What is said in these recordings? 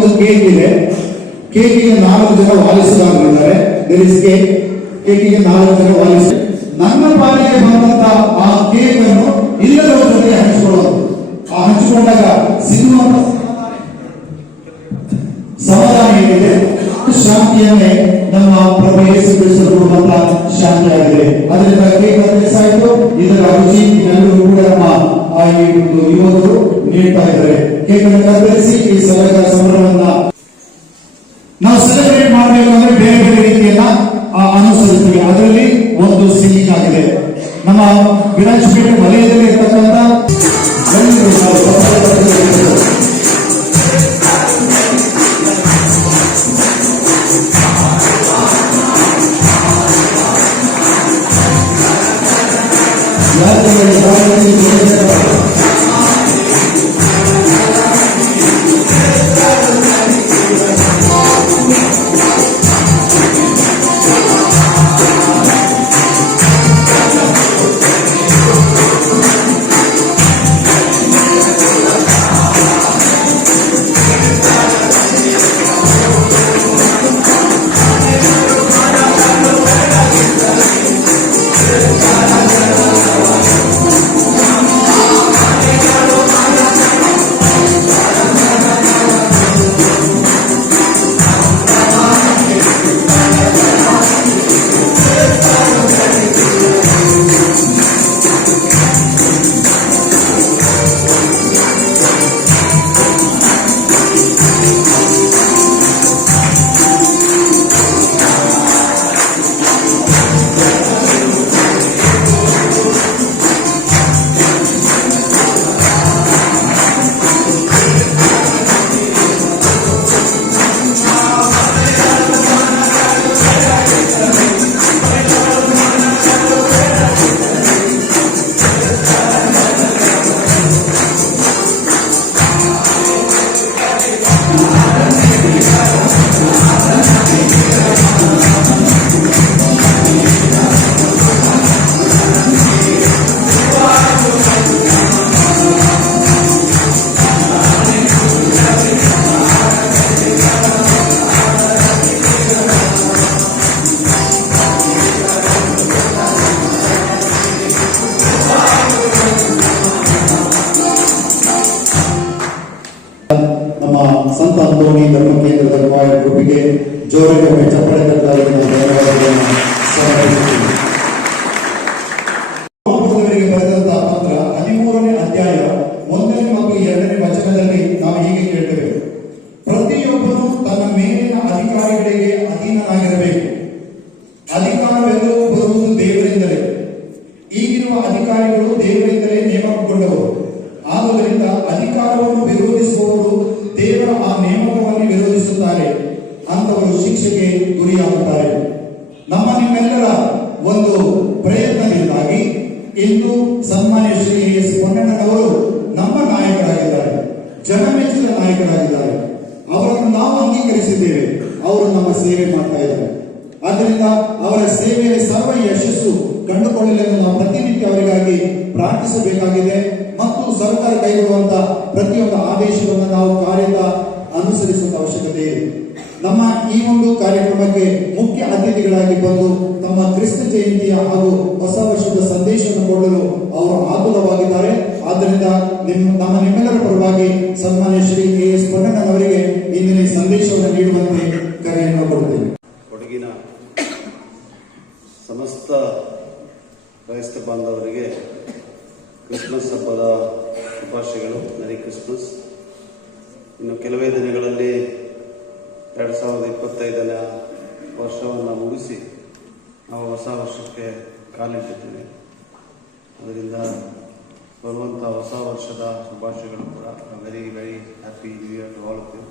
ಒಂದು ಕೇಕ್ ಇದೆ. ಕೇಕಿಗೆ 4 ಜನ ವಾಲಿಸುಗಾರರಿದ್ದಾರೆ. ಕೇಕಿಗೆ 4 ಜನ ವಾಲಿಸಿ ನನ್ನ ಪಾಲಿಗೆ ಬಂದಂತ ಆ ಕೇಕ್ ಅನ್ನು ಇಲ್ಲದವರ ಜೊತೆ ಹಂಚಿಕೊಳ್ಳೋದು. ಆ ಹಂಚಿಕೊಂಡಾಗ ಸಿಗುವಂತ ಸಮಾಧಾನ ಏನಿದೆ, ಶಾಂತಿಯನ್ನೇ ನಮ್ಮ ಪ್ರಭು ಯೇಸು ಕ್ರಿಸ್ತರು ಕೊಡುವಂತ ಶಾಂತಿಯಾಗಿದೆ. ಅದರಿಂದ ಕೇಕ್ ಆಯ್ತು. ಇದರ ರುಚಿ ಎಲ್ಲರೂ ಕೂಡ ನಮ್ಮ ಈ ಒಂದು ಯುವಕರು ನೀಡ್ತಾ ಇದ್ದಾರೆ. ಕೇಕ್ ಅನ್ನು ಕತ್ತರಿಸಿ ಈ ಸಲಹೆಗಳ ಸಂಭ್ರಮವನ್ನ ನಾವು ಸೆಲೆಬ್ರೇಟ್ ಮಾಡಬೇಕಂದ್ರೆ ಬೇರೆ ಬೇರೆ ರೀತಿಯನ್ನ ಅನುಸರಿಸ್ತೀವಿ. ಅದರಲ್ಲಿ ಒಂದು ಸಿಂಗಿಂಗ್ ಆಗಿದೆ. ನಮ್ಮ ವಿರಾಜಪೇಟೆ ವಲಯದಲ್ಲಿ ಇರ್ತಕ್ಕಂಥ ಸಂತ ಅಂತೋನಿ ಧರ್ಮ ಕೇಂದ್ರದ ಗ್ರೂಪಿಗೆ ಜೋರಾಗಿ ಚಪ್ಪಳೆ ತಟ್ಟುವವರಿಗೆ ಬರೆದಂತಹ ಪತ್ರ 13ನೇ ಅಧ್ಯಾಯ 1ನೇ ಮತ್ತು 2ನೇ ವಚನದಲ್ಲಿ ನಾವು ಹೀಗೆ ಕೇಳ್ತೇವೆ: ಪ್ರತಿಯೊಬ್ಬನು ತನ್ನ ಮೇಲಿನ ಅಧಿಕಾರಿಗಳಿಗೆ ಅಧೀನನಾಗಿರಬೇಕು. ಅಧಿಕಾರವೆಂದು ಬರುವುದು ದೇವರಿಂದಲೇ. ಈಗಿರುವ ಅಧಿಕಾರಿಗಳು ದೇವರಿಂದಲೇ ನೇಮಕಗೊಂಡವರು. ಆದುದರಿಂದ ಅಧಿಕಾರವನ್ನು ವಿರೋಧಿಸುವವರು ದೇವರ ಆ ನೇಮಕವನ್ನು ವಿರೋಧಿಸುತ್ತಾರೆ. ಅಂತವರು ಶಿಕ್ಷೆಗೆ ಗುರಿಯಾಗುತ್ತಾರೆ. ನಿಮ್ಮೆಲ್ಲರ ಒಂದು ಪ್ರಯತ್ನದಿಂದಾಗಿ ಇಂದು ಸನ್ಮಾನ್ಯ ಶ್ರೀ ಎಸ್ ಪೊನ್ನಣ್ಣನವರು ನಮ್ಮ ನಾಯಕರಾಗಿದ್ದಾರೆ, ಜನಮೆಚ್ಚಿದ ನಾಯಕರಾಗಿದ್ದಾರೆ. ಅವರನ್ನು ನಾವು ಅಂಗೀಕರಿಸಿದ್ದೇವೆ. ಅವರು ನಮ್ಮ ಸೇವೆ ಮಾಡ್ತಾ ಇದ್ದಾರೆ. ಆದ್ದರಿಂದ ಅವರ ಸೇವೆಯಲ್ಲಿ ಸರ್ವ ಯಶಸ್ಸು ಕಂಡುಕೊಳ್ಳಲೆಂದು ನಾವು ಪ್ರತಿನಿತ್ಯ ಅವರಿಗಾಗಿ ಪ್ರಾರ್ಥಿಸಬೇಕಾಗಿದೆ. ಮತ್ತು ಸರ್ಕಾರ ಕೈಗೊಳ್ಳುವಂತಹ ಪ್ರತಿಯೊಂದು ಆದೇಶವನ್ನು ನಾವು ಕಾರ್ಯದ ಅನುಸರಿಸುವ ಅವಶ್ಯಕತೆ ಇದೆ. ನಮ್ಮ ಈ ಒಂದು ಕಾರ್ಯಕ್ರಮಕ್ಕೆ ಮುಖ್ಯ ಅತಿಥಿಗಳಾಗಿ ಬಂದು ತಮ್ಮ ಕ್ರಿಸ್ತ ಜಯಂತಿಯ ಹಾಗೂ ಹೊಸ ವರ್ಷದ ಸಂದೇಶವನ್ನು ಕೊಡಲು ಅವರು ಆತುರವಾಗಿದ್ದಾರೆ. ಆದ್ದರಿಂದ ನಿಮ್ಮೆಲ್ಲರ ಪರವಾಗಿ ಸನ್ಮಾನ್ಯ ಶ್ರೀ ಎಸ್ ಪೊನ್ನಣ್ಣನವರಿಗೆ ಇಂದಿನ ಸಂದೇಶವನ್ನು ನೀಡುವಂತೆ ಕರೆಯನ್ನು ಕೊಡುತ್ತೇವೆ. ಕೊಡಗಿನ ಸಮಸ್ತ ಕ್ರೈಸ್ತ ಬಾಂಧವರಿಗೆ ಕ್ರಿಸ್ಮಸ್ ಹಬ್ಬದ ಶುಭಾಶಯಗಳು. ಮೆರಿ ಕ್ರಿಸ್ಮಸ್. ಇನ್ನು ಕೆಲವೇ ದಿನಗಳಲ್ಲಿ 2025ನೇ ವರ್ಷವನ್ನು ಮುಗಿಸಿ ನಾವು ಹೊಸ ವರ್ಷಕ್ಕೆ ಕಾಲಿಟ್ಟಿದ್ದೇವೆ. ಅದರಿಂದ ಬರುವಂಥ ಹೊಸ ವರ್ಷದ ಶುಭಾಶಯಗಳು ಕೂಡ. Very very happy new year to all of you.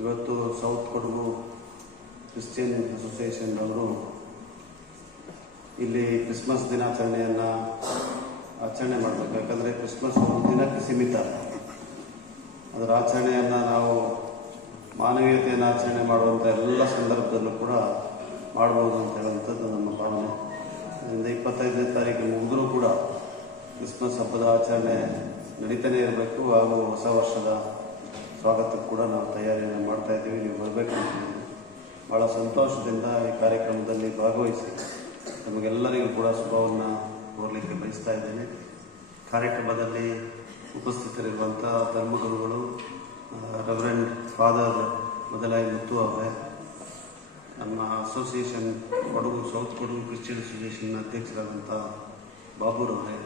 ಇವತ್ತು ಸೌತ್ ಕೊಡಗು ಕ್ರಿಶ್ಚಿಯನ್ ಅಸೋಸಿಯೇಷನ್ ಅವರು ಇಲ್ಲಿ ಕ್ರಿಸ್ಮಸ್ ದಿನಾಚರಣೆಯನ್ನು ಆಚರಣೆ ಮಾಡಬೇಕು. ಯಾಕಂದರೆ ಕ್ರಿಸ್ಮಸ್ ಒಂದು ದಿನಕ್ಕೆ ಸೀಮಿತ. ಅದರ ಆಚರಣೆಯನ್ನು ನಾವು ಮಾನವೀಯತೆಯನ್ನು ಆಚರಣೆ ಮಾಡುವಂಥ ಎಲ್ಲ ಸಂದರ್ಭದಲ್ಲೂ ಕೂಡ ಮಾಡ್ಬೋದು ಅಂತ ಹೇಳುವಂಥದ್ದು ನಮ್ಮ ಭಾವನೆ. ಅದರಿಂದ 25ನೇ ತಾರೀಕು ಮುಂದೂ ಕೂಡ ಕ್ರಿಸ್ಮಸ್ ಹಬ್ಬದ ಆಚರಣೆ ನಡೀತಾನೆ ಇರಬೇಕು. ಹಾಗೂ ಹೊಸ ವರ್ಷದ ಸ್ವಾಗತಕ್ಕೆ ಕೂಡ ನಾವು ತಯಾರಿಯನ್ನು ಮಾಡ್ತಾ ಇದ್ದೀವಿ. ನೀವು ಬರಬೇಕು ಅಂತ ಭಾಳ ಸಂತೋಷದಿಂದ ಈ ಕಾರ್ಯಕ್ರಮದಲ್ಲಿ ಭಾಗವಹಿಸಿ ನಮಗೆಲ್ಲರಿಗೂ ಕೂಡ ಶುಭವನ್ನು ಕೋರಲಿಕ್ಕೆ ಬಯಸ್ತಾ ಇದ್ದೇನೆ. ಕಾರ್ಯಕ್ರಮದಲ್ಲಿ ಉಪಸ್ಥಿತರಿರುವಂಥ ಧರ್ಮಗುರುಗಳು ರೆವರೆಂಡ್ ಫಾದರ್ ಮೊದಲಾಯಿ ಮುತ್ತು ಅವರೇ, ನಮ್ಮ association Kodagu south Kodagu Christian association ಅಧ್ಯಕ್ಷರಾದಂಥ ಬಾಬುರವರೇ,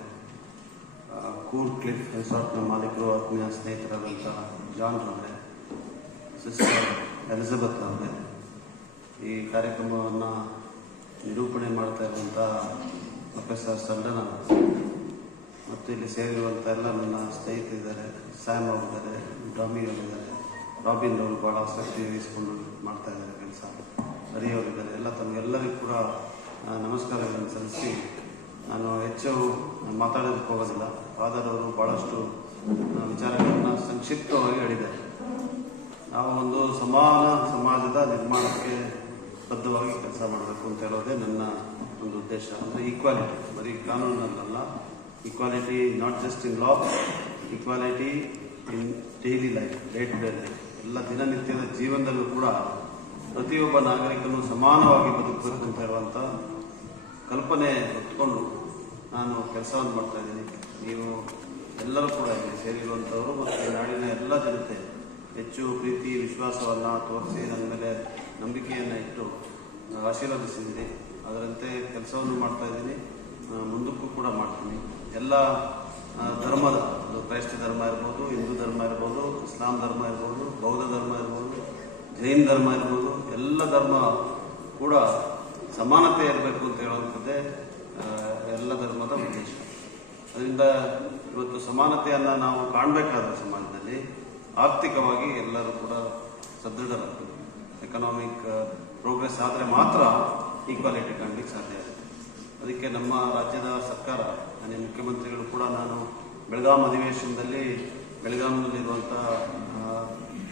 ಕೂರ್ ಕ್ಲಿಫ್ ರೆಸಾರ್ಟ್ನ ಮಾಲೀಕರು ಆತ್ಮೀಯ ಸ್ನೇಹಿತರಾದಂಥ ಜಾನ್ ರವರೇ, ಸಿಸ್ಟರ್ ಎಲಿಜಬೆತ್ ಅವರೇ, ಈ ಕಾರ್ಯಕ್ರಮವನ್ನು ನಿರೂಪಣೆ ಮಾಡ್ತಾ ಇರುವಂಥ ಪ್ರೊಫೆಸರ್ ಸಲ್ಡನ್ ಅವರು ಮತ್ತು ಇಲ್ಲಿ ಸೇರಿರುವಂಥ ಎಲ್ಲ ನನ್ನ ಸ್ನೇಹಿತರಿದ್ದಾರೆ, ಸ್ಯಾಮ್ ಅವರಿದ್ದಾರೆ, ಡಾಮಿ ಅವರಿದ್ದಾರೆ, ರಾಬಿನ್ ಅವರು ಭಾಳ ಆಸಕ್ತಿ ವಹಿಸಿಕೊಂಡು ಮಾಡ್ತಾ ಇದ್ದಾರೆ ಕೆಲಸ, ಹರಿಯವರಿದ್ದಾರೆ. ಎಲ್ಲ ತಮಗೆಲ್ಲರಿಗೂ ಕೂಡ ನಮಸ್ಕಾರಗಳನ್ನು ಸಲ್ಲಿಸಿ ನಾನು ಹೆಚ್ಚು ಮಾತಾಡೋದಕ್ಕೆ ಹೋಗೋದಿಲ್ಲ. ಫಾದರ್ ಅವರು ಭಾಳಷ್ಟು ವಿಚಾರಗಳನ್ನು ಸಂಕ್ಷಿಪ್ತವಾಗಿ ಹೇಳಿದ್ದಾರೆ. ನಾವು ಒಂದು ಸಮಾನ ಸಮಾಜದ ನಿರ್ಮಾಣಕ್ಕೆ ಬದ್ಧವಾಗಿ ಕೆಲಸ ಮಾಡಬೇಕು ಅಂತ ಹೇಳೋದೇ ನನ್ನ ಒಂದು ಉದ್ದೇಶ. ಅಂದರೆ ಈಕ್ವಾಲಿಟಿ, ಬರೀ ಕಾನೂನಲ್ಲ, equality not just in law, equality in daily life, day to day life, ಎಲ್ಲ ದಿನನಿತ್ಯದ ಜೀವನದಲ್ಲೂ ಕೂಡ ಪ್ರತಿಯೊಬ್ಬ ನಾಗರಿಕನು ಸಮಾನವಾಗಿ ಬದುಕಬೇಕು ಅಂತ ಹೇಳುವಂಥ ಕಲ್ಪನೆ ಹೊತ್ಕೊಂಡು ನಾನು ಕೆಲಸವನ್ನು ಮಾಡ್ತಾ ಇದ್ದೀನಿ. ನೀವು ಎಲ್ಲರೂ ಕೂಡ ಇಲ್ಲಿ ಸೇರಿರುವಂಥವರು ಮತ್ತು ನಾಡಿನ ಎಲ್ಲ ಜನತೆ ಹೆಚ್ಚು ಪ್ರೀತಿ ವಿಶ್ವಾಸವನ್ನು ತೋರಿಸಿ ನನ್ನ ಮೇಲೆ ನಂಬಿಕೆಯನ್ನು ಇಟ್ಟು ಆಶೀರ್ವದಿಸಿದ್ದೀನಿ. ಅದರಂತೆ ಕೆಲಸವನ್ನು ಮಾಡ್ತಾ ಇದ್ದೀನಿ, ಮುಂದಕ್ಕೂ ಕೂಡ ಮಾಡ್ತೀನಿ. ಎಲ್ಲ ಧರ್ಮದ, ಅದು ಕ್ರೈಸ್ತ ಧರ್ಮ ಇರ್ಬೋದು, ಹಿಂದೂ ಧರ್ಮ ಇರ್ಬೋದು, ಇಸ್ಲಾಂ ಧರ್ಮ ಇರ್ಬೋದು, ಬೌದ್ಧ ಧರ್ಮ ಇರ್ಬೋದು, ಜೈನ್ ಧರ್ಮ ಇರ್ಬೋದು, ಎಲ್ಲ ಧರ್ಮ ಕೂಡ ಸಮಾನತೆ ಇರಬೇಕು ಅಂತ ಹೇಳುವಂಥದ್ದೇ ಎಲ್ಲ ಧರ್ಮದ ಉದ್ದೇಶ. ಅದರಿಂದ ಇವತ್ತು ಸಮಾನತೆಯನ್ನು ನಾವು ಕಾಣಬೇಕಾದ ಸಮಾಜದಲ್ಲಿ ಆರ್ಥಿಕವಾಗಿ ಎಲ್ಲರೂ ಕೂಡ ಸದೃಢರಾಗಬೇಕು. ಎಕನಾಮಿಕ್ ಪ್ರೋಗ್ರೆಸ್ ಆದರೆ ಮಾತ್ರ ಈಕ್ವಾಲಿಟಿ ಕಾಣಲಿಕ್ಕೆ ಸಾಧ್ಯ ಆಗುತ್ತೆ. ಅದಕ್ಕೆ ನಮ್ಮ ರಾಜ್ಯದ ಸರ್ಕಾರ, ನನ್ನ ಮುಖ್ಯಮಂತ್ರಿಗಳು ಕೂಡ, ನಾನು ಬೆಳಗಾಂ ಅಧಿವೇಶನದಲ್ಲಿ ಬೆಳಗಾಂನಲ್ಲಿರುವಂಥ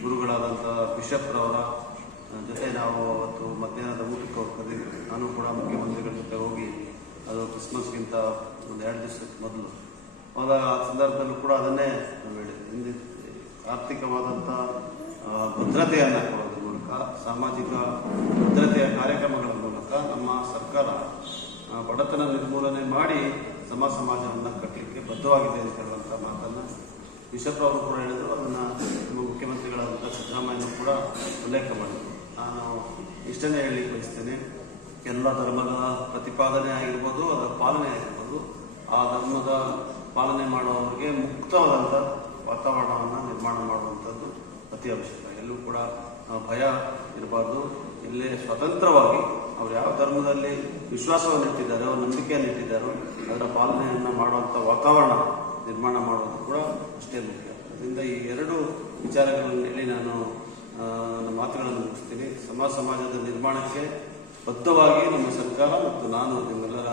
ಗುರುಗಳಾದಂಥ ಬಿಷಪ್ರವರ ಜೊತೆ ನಾವು ಅವತ್ತು ಮಧ್ಯಾಹ್ನದ ಊಟಕ್ಕೆ ಕರೆದಿದ್ವಿ. ನಾನು ಕೂಡ ಮುಖ್ಯಮಂತ್ರಿಗಳ ಜೊತೆ ಹೋಗಿ, ಅದು ಕ್ರಿಸ್ಮಸ್ಗಿಂತ ಒಂದು 2 ದಿವಸಕ್ಕೆ ಮೊದಲು ಹೋದಾಗ ಆ ಸಂದರ್ಭದಲ್ಲೂ ಕೂಡ ಅದನ್ನೇ ಹೇಳಿದೆ. ಆರ್ಥಿಕವಾದಂಥ ಭದ್ರತೆಯನ್ನು ಕೊಡೋದ್ರ ಮೂಲಕ, ಸಾಮಾಜಿಕ ಭದ್ರತೆಯ ಕಾರ್ಯಕ್ರಮಗಳ ಮೂಲಕ ನಮ್ಮ ಸರ್ಕಾರ ಬಡತನ ನಿರ್ಮೂಲನೆ ಮಾಡಿ ಸಮಾಜವನ್ನು ಕಟ್ಟಲಿಕ್ಕೆ ಬದ್ಧವಾಗಿದೆ ಅಂತ ಹೇಳುವಂಥ ಮಾತನ್ನು ಬಿಷಪ್ ಅವರು ಕೂಡ ಹೇಳಿದರು. ಅದನ್ನು ನಮ್ಮ ಮುಖ್ಯಮಂತ್ರಿಗಳಾದಂಥ ಸಿದ್ದರಾಮಯ್ಯನೂ ಕೂಡ ಉಲ್ಲೇಖ ಮಾಡಿದರು. ನಾನು ಇಷ್ಟನ್ನೇ ಹೇಳಲಿಕ್ಕೆ ಬಯಸ್ತೇನೆ, ಎಲ್ಲ ಧರ್ಮದ ಪ್ರತಿಪಾದನೆ ಆಗಿರ್ಬೋದು, ಅದರ ಪಾಲನೆ ಆಗಿರ್ಬೋದು, ಆ ಧರ್ಮದ ಪಾಲನೆ ಮಾಡುವವರಿಗೆ ಮುಕ್ತವಾದಂಥ ವಾತಾವರಣವನ್ನು ನಿರ್ಮಾಣ ಮಾಡುವಂಥದ್ದು ಅತಿ ಅವಶ್ಯಕ. ಎಲ್ಲೂ ಕೂಡ ಭಯ ಇರಬಾರ್ದು. ಇಲ್ಲೇ ಸ್ವತಂತ್ರವಾಗಿ ಅವ್ರು ಯಾವ ಧರ್ಮದಲ್ಲಿ ವಿಶ್ವಾಸವನ್ನು ಇಟ್ಟಿದ್ದಾರೋ, ನಂಬಿಕೆಯನ್ನು ಇಟ್ಟಿದ್ದಾರೋ, ಅದರ ಪಾಲನೆಯನ್ನು ಮಾಡುವಂಥ ವಾತಾವರಣ ನಿರ್ಮಾಣ ಮಾಡೋದು ಕೂಡ ಅಷ್ಟೇ ಮುಖ್ಯ. ಅದರಿಂದ ಈ 2 ವಿಚಾರಗಳನ್ನು ಹೇಳಿ ನಾನು ನನ್ನ ಮಾತುಗಳನ್ನು ಮುಗಿಸ್ತೀನಿ. ಸಮಾಜದ ನಿರ್ಮಾಣಕ್ಕೆ ಬದ್ಧವಾಗಿ ನಮ್ಮ ಸರ್ಕಾರ ಮತ್ತು ನಾನು ನಿಮ್ಮೆಲ್ಲರ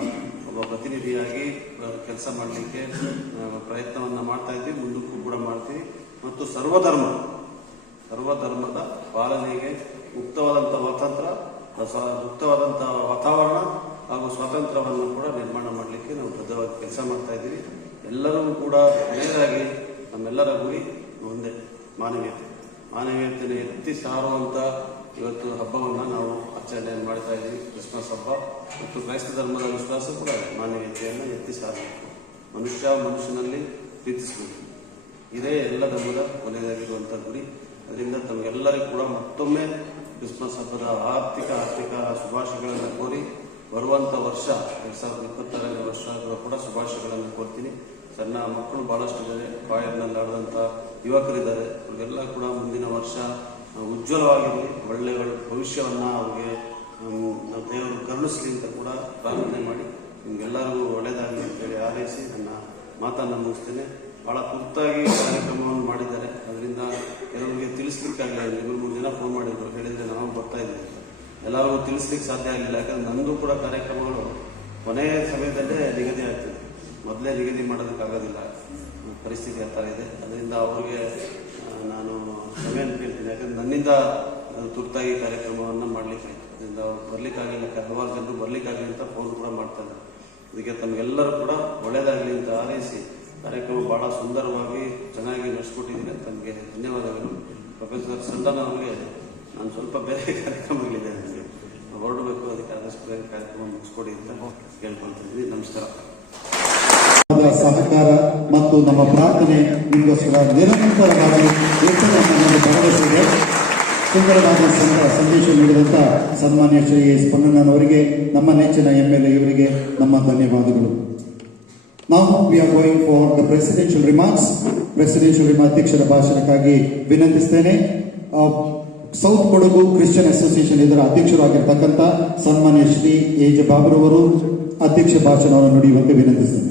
ಒಬ್ಬ ಪ್ರತಿನಿಧಿಯಾಗಿ ಕೆಲಸ ಮಾಡಲಿಕ್ಕೆ ಪ್ರಯತ್ನವನ್ನು ಮಾಡ್ತಾ ಇದ್ದೀವಿ, ಮುಂದಕ್ಕೂ ಕೂಡ ಮಾಡ್ತೀವಿ. ಮತ್ತು ಸರ್ವಧರ್ಮದ ಪಾಲನೆಗೆ ಮುಕ್ತವಾದಂಥ ಮುಕ್ತವಾದಂಥ ವಾತಾವರಣ ಹಾಗೂ ಸ್ವಾತಂತ್ರ್ಯವನ್ನು ಕೂಡ ನಿರ್ಮಾಣ ಮಾಡಲಿಕ್ಕೆ ನಾವು ಬದ್ಧವಾಗಿ ಕೆಲಸ ಮಾಡ್ತಾ ಇದ್ದೀವಿ. ಎಲ್ಲರೂ ಕೂಡ ನೇರಾಗಿ ನಮ್ಮೆಲ್ಲರ ಗುರಿ ಒಂದೇ, ಮಾನವೀಯತೆಯನ್ನು ಎತ್ತಿ ಸಾರುವಂಥ ಇವತ್ತು ಹಬ್ಬವನ್ನು ನಾವು ಆಚರಣೆಯನ್ನು ಮಾಡ್ತಾ ಇದ್ದೀವಿ, ಕ್ರಿಸ್ಮಸ್ ಹಬ್ಬ. ಮತ್ತು ಕ್ರೈಸ್ತ ಧರ್ಮದ ವಿಶ್ವಾಸ ಕೂಡ ಮಾನವೀಯತೆಯನ್ನು ಎತ್ತಿ ಸಾರಬೇಕು, ಮನುಷ್ಯನಲ್ಲಿ ಪ್ರೀತಿಸಬೇಕು. ಇದೇ ಎಲ್ಲ ಧರ್ಮದ ಕೊನೆಯದಾಗಿರುವಂಥ ಗುರಿ. ಅದರಿಂದ ತಮಗೆಲ್ಲರಿಗೂ ಕೂಡ ಮತ್ತೊಮ್ಮೆ ಕ್ರಿಸ್ಮಸ್ ಹಬ್ಬದ ಆರ್ಥಿಕ ಶುಭಾಶಯಗಳನ್ನು ಕೋರಿ, ಬರುವಂಥ ವರ್ಷ 2026 ವರ್ಷ ಕೂಡ ಶುಭಾಶಯಗಳನ್ನು ಕೋರ್ತೀನಿ. ಸಣ್ಣ ಮಕ್ಕಳು ಭಾಳಷ್ಟು ಇದ್ದಾರೆ, ಬಾಯರ್ನಲ್ಲಿ ಆಡಿದಂಥ ಯುವಕರಿದ್ದಾರೆ. ಅವರಿಗೆಲ್ಲ ಕೂಡ ಮುಂದಿನ ವರ್ಷ ಉಜ್ವಲವಾಗಿರಲಿ, ಒಳ್ಳೆಯ ಭವಿಷ್ಯವನ್ನು ಅವ್ರಿಗೆ ದೇವರು ಕರುಣಿಸಲಿ ಅಂತ ಕೂಡ ಪ್ರಾರ್ಥನೆ ಮಾಡಿ, ನಿಮಗೆಲ್ಲರಿಗೂ ಒಳ್ಳೆಯದಾಗಲಿ ಅಂತೇಳಿ ಹಾರೈಸಿ ನನ್ನ ಮಾತನ್ನು ಮುಗಿಸ್ತೇನೆ. ಭಾಳ ತುರ್ತಾಗಿ ಕಾರ್ಯಕ್ರಮವನ್ನು ಮಾಡಿದ್ದಾರೆ. ಅದರಿಂದ ಕೆಲವರಿಗೆ ತಿಳಿಸ್ಲಿಕ್ಕಾಗಲಿಲ್ಲ. 2-3 ಜನ ಫೋನ್ ಮಾಡಿದ್ರು, ಹೇಳಿದರೆ ನಾವು ಬರ್ತಾ ಇದ್ದೀವಿ. ಎಲ್ಲರಿಗೂ ತಿಳಿಸ್ಲಿಕ್ಕೆ ಸಾಧ್ಯ ಆಗಲಿಲ್ಲ. ಯಾಕಂದ್ರೆ ನನ್ನದು ಕೂಡ ಕಾರ್ಯಕ್ರಮಗಳು ಕೊನೆಯ ಸಮಯದಲ್ಲೇ ನಿಗದಿ ಆಗ್ತದೆ. ಮೊದಲೇ ನಿಗದಿ ಮಾಡೋದಕ್ಕಾಗೋದಿಲ್ಲ, ಪರಿಸ್ಥಿತಿ ಆ ಥರ ಇದೆ. ಅದರಿಂದ ಅವ್ರಿಗೆ ನಾನು ಕ್ಷಮೆಯನ್ನು ಕೇಳ್ತೀನಿ. ಯಾಕಂದ್ರೆ ನನ್ನಿಂದ ತುರ್ತಾಗಿ ಕಾರ್ಯಕ್ರಮವನ್ನು ಮಾಡಲಿಕ್ಕೆ, ಅದರಿಂದ ಅವ್ರು ಬರಲಿಕ್ಕಾಗಲಿಲ್ಲ, ಹಲವಾರು ಜನರು ಬರಲಿಕ್ಕಾಗಲಿ ಅಂತ ಫೋನ್ ಕೂಡ ಮಾಡ್ತಾರೆ. ಅದಕ್ಕೆ ತಮಗೆಲ್ಲರೂ ಕೂಡ ಒಳ್ಳೆಯದಾಗಲಿ ಅಂತ ಹಾರೈಸಿ, ಕಾರ್ಯಕ್ರಮ ಭಾಳ ಸುಂದರವಾಗಿ ಚೆನ್ನಾಗಿ ನಡೆಸ್ಕೊಟ್ಟಿದ್ದೀನಿ. ತಮಗೆ ಧನ್ಯವಾದಗಳು. ಪ್ರೊಫೆಸರ್ ಸಂತಾನ ಅವರಿಗೆ ನಾನು ಸ್ವಲ್ಪ ಬೇರೆ ಕಾರ್ಯಕ್ರಮಗಳಿದೆ ನನಗೆ ಹೊರಡಬೇಕು, ಅದಕ್ಕೆ ಆದಷ್ಟು ಬೇರೆ ಕಾರ್ಯಕ್ರಮ ಮುಗಿಸ್ಕೊಡಿ ಅಂತ ಕೇಳ್ಕೊಳ್ತಿದ್ದೀನಿ. ನಮಸ್ಕಾರ. ಸಹಕಾರ ಮತ್ತು ನಮ್ಮ ಪ್ರಾರ್ಥನೆ ನಿಮಗೋಸ್ಕರ ನಿರಂತರವಾಗಿ ನಮ್ಮನ್ನು ಭರವಸೆ ಇದೆ. ಸುಂದರವಾದ ಸಂದೇಶ ನೀಡಿದಂಥ ಸನ್ಮಾನ್ಯ ಶ್ರೀ ಎಸ್ ಪೊನ್ನಣ್ಣನವರಿಗೆ, ನಮ್ಮ ನೆಚ್ಚಿನ MLA ಇವರಿಗೆ ನಮ್ಮ ಧನ್ಯವಾದಗಳು. Now we are going for the presidential remarks. Presidential remarks ಅಧ್ಯಕ್ಷರ ಭಾಷಣಕ್ಕಾಗಿ ವಿನಂತಿಸ್ತೇನೆ. ಸೌತ್ ಕೊಡಗು ಕ್ರಿಶ್ಚಿಯನ್ ಅಸೋಸಿಯೇಷನ್ ಇದರ ಅಧ್ಯಕ್ಷರು ಆಗಿರ್ತಕ್ಕಂಥ ಸನ್ಮಾನ್ಯ ಶ್ರೀ ಎ ಜೆ ಬಾಬುರವರು ಅಧ್ಯಕ್ಷ ಭಾಷಣವನ್ನು ನುಡಿಯುವಂತೆ ವಿನಂತಿಸ್ತೇನೆ.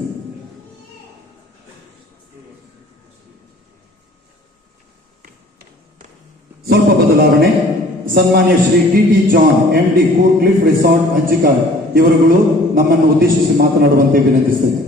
ಸ್ವಲ್ಪ ಬದಲಾವಣೆ. ಸನ್ಮಾನ್ಯ ಶ್ರೀ ಟಿ ಜಾನ್ MD ಕೂಡ್ ಕ್ಲಿಫ್ ರೆಸಾರ್ಟ್ ಹಂಚಿಕಾರ್ ಇವರುಗಳು ನಮ್ಮನ್ನು ಉದ್ದೇಶಿಸಿ ಮಾತನಾಡುವಂತೆ ವಿನಂತಿಸ್ತೇನೆ.